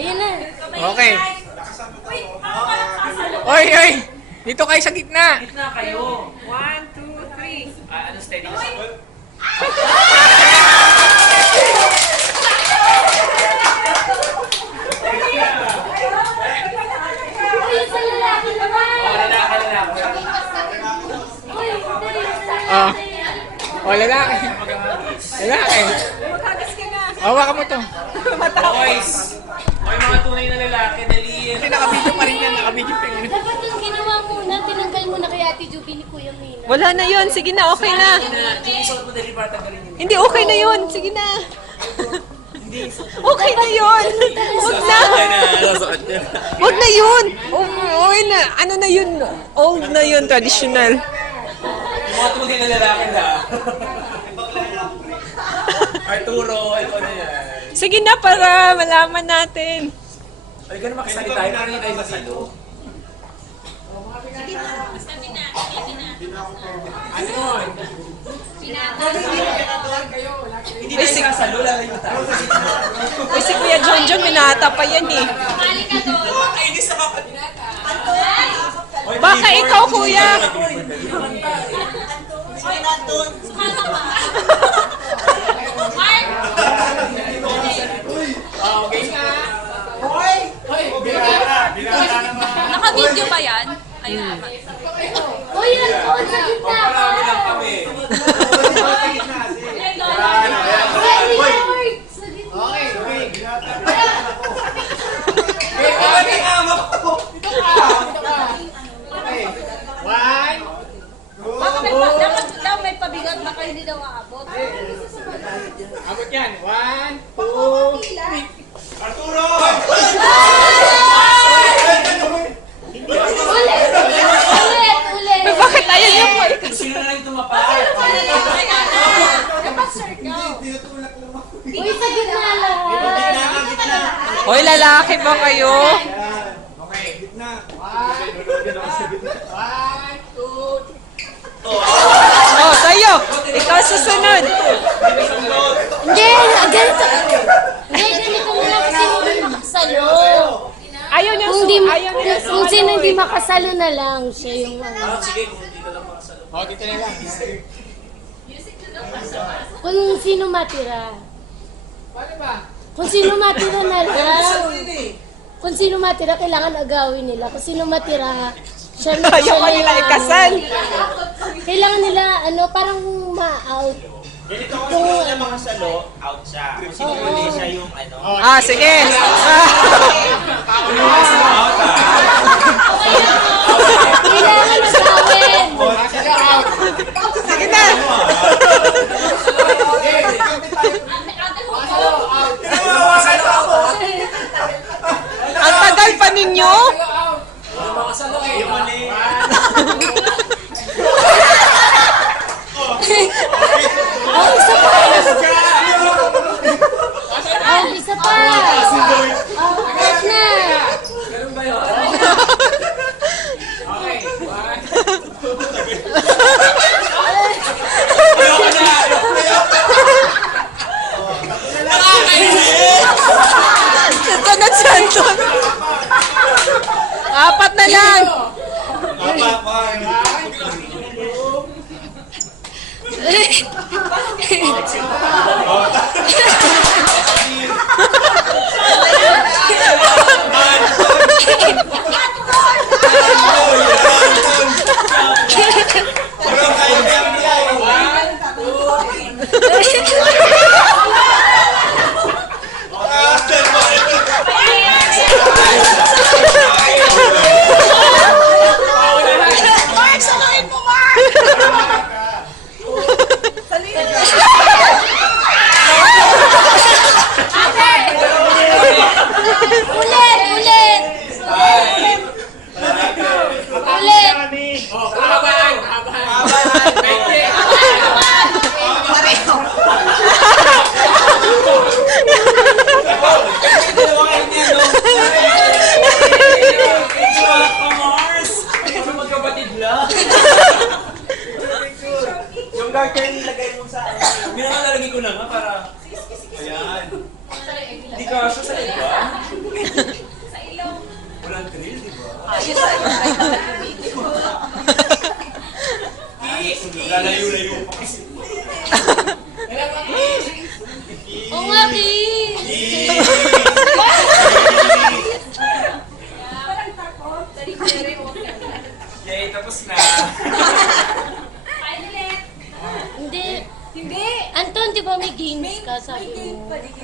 Ayan na. Okay. Oy, oy! Dito kayo sa gitna. Gitna kayo. 1, 2, 3. Ano steady? Uy, sa lalaki naman. Lalaki. Uy, dali sa Ah. lalaki. O, lalaki. Lalaki. Hawakan mo to. Boys! Okay, mga tunay na lalaki, dali. Kasi nakabidyo pa rin yan. Nakabidyo pa rin. Dapat yung ginawa muna, tinanggal mo na kay Ate Juby ni Kuya Mina. Wala na yun. Sige na, okay na. Ginisot mo dali para tanggalin yun. Hindi, okay na yun. Sige na. Okay na yun. Huwag na. Huwag na yun. Okay na. Ano na yun? Old na yun. Traditional. Yung mga tunay na lalaki na. Arturo, ito na yan. Sige na para malaman natin. Ay, ganun makisali tayo. Nakita tayo sa salo. Ano yun? Hindi tayo sa salo, lalayo tayo. Uy, si Kuya Jonjon, minata pa yan eh. Kainis sa mga pinata. Baka ikaw, Kuya. Okay nga. Naka-video ba yan? Ayun naman. Uy, nagpoon sa gitna ko. Marami lang kami. Ready, Howard. Sa gitna. Bakit nga ako? Dapat daw may pabigat baka hindi daw aabot. Abot yan. 1, 2, 3. Arturo! Ulit. Bakit ayaw niyo po? Sino na lang tumapay? Dapat circle. Uy, sa gitna lang. Hoy, lalaki ba kayo? Okay, gitna. 1, 2, 3. Oh, tayo. Ikaw susunod. Hindi, ganito. Hindi, ganito mo lang kasi hindi makasalo. Ayaw niya Kung, di, ayaw niya kung sino hindi makasalo na lang, siya yung ano. Sige, kung dito lang makasalo. O, dito na lang. Kung sino matira. Paano ba? Kung sino matira na lang. Kung sino matira, kailangan agawin nila. Kung sino matira, siya na Ayaw ka nila ikasal. Kailangan nila, parang ma-out. Ganito kung sino niya mga salo, out siya. Kung sino hindi siya yung ano. Ah, sige. Kailangan agawin. Sige na. Ang tagal pa ninyo. Yung mali. Oh, isa pa. Oh, isa pa. Oh, ulit na. Ganun ba yun? Okay. 1. Sunod, sunod. Apat na lang. Ulit, ulit. Ulit. Habang! Yung garter nilagay mo sa ano. Minalalagay ko lang ha para... Ayan. Hindi ka siya sa iba. Lalayo-layo pa kasi. Oo nga, Kiss! Parang takot. Dari-dari mo. Yay, tapos na. Kain ulit. Hindi. Hindi. Anton, di ba may games ka, sabi May game mo? pa din.